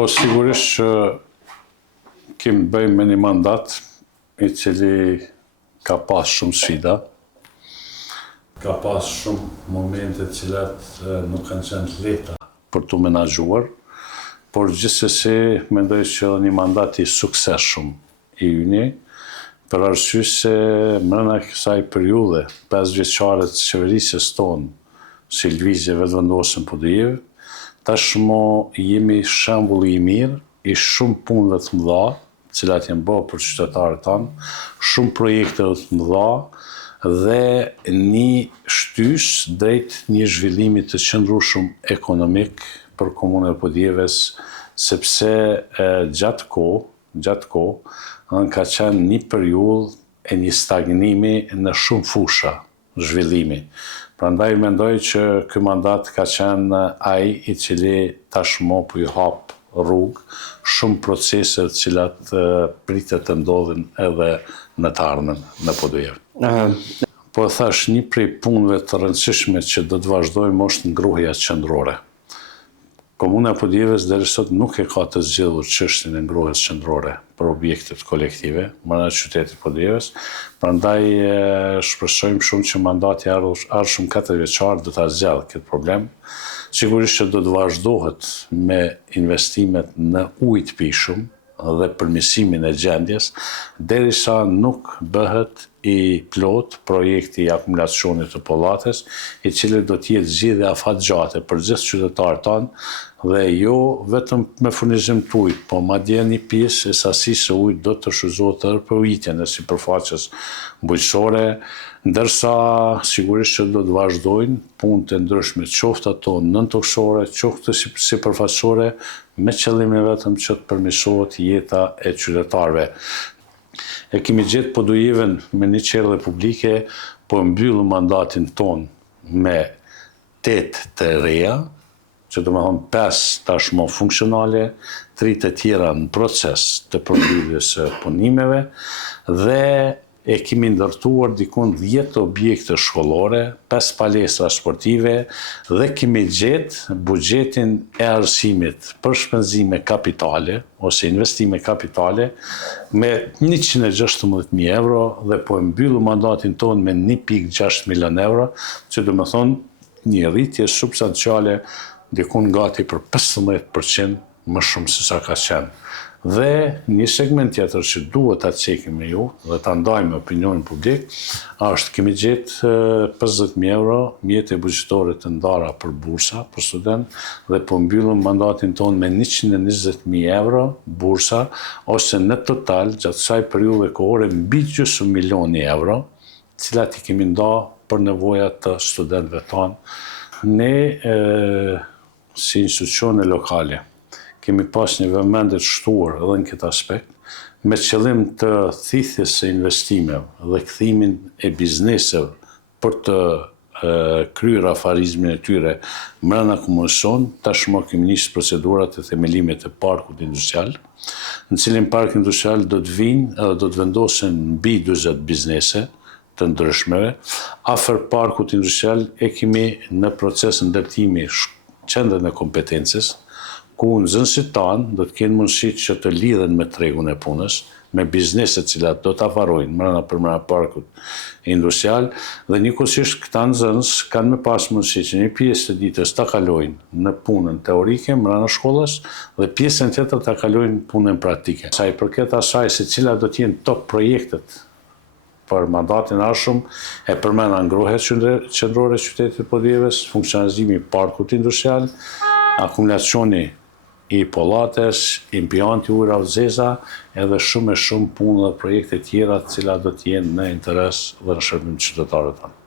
Po sigurisht që kemi bëjmë me një mandat i cili ka pas shumë sfida, ka pas shumë momente cilat nuk kanë qenë lehta për të menaxhuar, por gjithsesi mendoj që një mandat i suksesshëm i yni, për arsye se mbrana kësaj periudhe 5 vjeçare të qeverisjes tonë, si lëvizje vetëvendosën Podujevë, tashmë jemi shembull i mirë i shumë punëve të mëdha, cilat janë bërë për qytetarët tanë, shumë projekte të mëdha dhe një shtys drejt një zhvillimi të qëndrueshëm ekonomik për komunën e Podujevës, sepse gjatë kohë ka qenë një periudhë e një stagnimi në shumë fusha zhvillimi. Prandaj mendoj që ky mandat ka qenë ai i cili tashmë po i hap rrugë shumë procese të cilat pritet të ndodhin edhe në të ardhmen në Podujevë. Po thash, një prej punëve të rëndësishme që do të vazhdojmë është ngrohja qendrore. Komuna e Podujevës deri sot nuk e ka të zgjidhur çështjen e ngrohjes qendrore për objektet kolektive brenda qytetit Podujevës. Prandaj shpresojmë shumë që mandati i ardhshëm 4 vjeçar do ta zgjidhë këtë problem. Sigurisht që do të vazhdohet me investimet në ujë të pijshëm dhe përmirësimin e gjendjes, derisa nuk bëhet i plot projekti i akumulacionit të Pollates, i cili do të jetë zgjidhje afatgjate për gjithë qytetarët tanë dhe jo vetëm me furnizim të ujit, po madje një pjesë e sasisë së ujit do të shfrytëzohet edhe për ujitjen e sipërfaqes bujqësore, ndërsa sigurisht që do të vazhdojnë punët e ndryshme, qoftë ato nëntokësore, qoftë sipërfaqësore, me qëllimin vetëm që të përmirësohet jeta e qytetarëve. E kemi gjetë Podujevën me një qendër publike, po mbyllë mandatin ton me 8 të reja, që do të thonë 5 tashmë funksionale, 3 të tjera në proces të përmbylljes së punimeve dhe e kemi ndërtuar dikun 10 objekte shkollore, 5 palestra sportive dhe kemi gjetë buxhetin e arsimit për shpenzime kapitale ose investime kapitale me 116.000 euro dhe po e mbyllu mandatin ton me 1.6 milion euro, që do të thonë një rritje substanciale dikun gati për 15% më shumë se sa ka qenë. Dhe një segment tjetër që duhet ta cekim me ju dhe ta ndajmë me opinionin publik, është kemi gjetë 50.000 euro mjete buxhetore të ndara për bursa, për student, dhe po mbyllëm mandatin ton me 120.000 euro bursa, ose në total, gjatë kësaj periudhe kohore, mbi gjysmë milioni euro, cilat i kemi nda për nevojat të studentëve tanë. Ne, si institucione lokale, kemi pas një vëmendje të shtuar edhe në këtë aspekt, me qëllim të thithjes së investimeve dhe kthimin e bizneseve për të kryer afarizmin e tyre brenda komunës sonë. Tashmë kemi nisur procedurat e themelimit të parkut industrial, në cilin park industrial do të vinë edhe do të vendosen mbi 40 biznese të ndryshmeve. Afër parkut industrial e kemi në proces ndërtimi qendrën e kompetencës, ku nxënësit tanë do të kenë mundësi që të lidhen me tregun e punës, me bizneset cilat do të afarojnë brenda parkut industrial, dhe njëkohësisht këta nxënës kanë me pas mundësi që një pjesë të ditës ta kalojnë në punën teorike brenda shkollës dhe pjesën tjetër ta kalojnë punën praktike. Sa i përket asaj se cilat do të jenë top projektet për mandatin e ardhshëm, e përmenda ngrohja qendrore e qytetit Podujevës, funksionalizimi i parkut industrial, akumulacioni i Pollates, impianti ujëra Zeza, edhe shumë e shumë punë dhe projekte tjera të cilat do të jenë në interes dhe në shërbim të qytetarëve tanë.